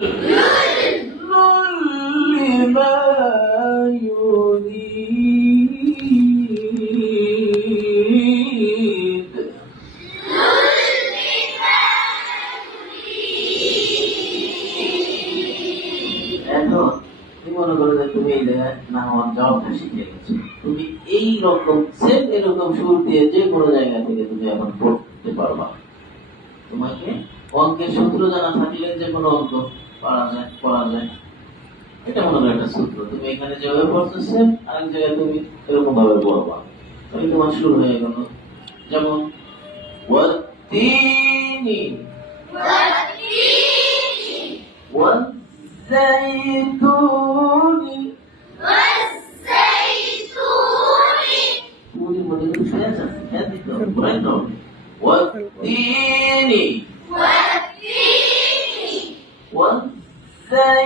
لما يريد এখন তুমি মনে করো যে তুমি এই জায়গায় নামাজ জবাবটা শিখে গেছো, তুমি এই রকম সেম এরকম সুর দিয়ে যে কোনো জায়গা থেকে তুমি এখন পড়তে পারবা। তোমাকে অঙ্কের সূত্র জানা থাকলে যে কোনো অঙ্ক পড়া যায়। এটা মনে হয় একটা সূত্র, তুমি এখানে যেভাবে পড়ছো সেম আরেক জায়গায় তুমি এরকম ভাবে পড়বা, তাহলে তোমার শুরু হয়ে গেল। যেমন ওয়াতিনি ওয়াজাইতুনি, তুমি মনে করে শুনে আছে খেয়াল দিতে হবে, পড়াই তো হবে। ওয়াতিনি والزيتون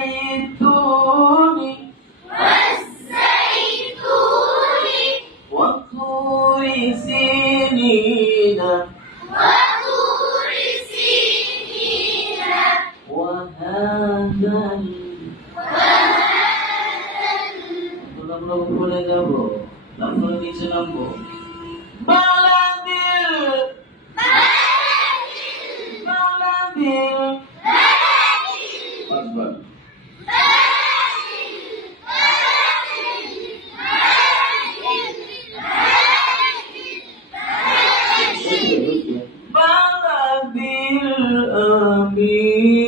وطور سينين وهذا আমরা উপরে যাব, তারপরে নিচে নামবো। বালাদিল পাঁচবার। বালাদিল আমিন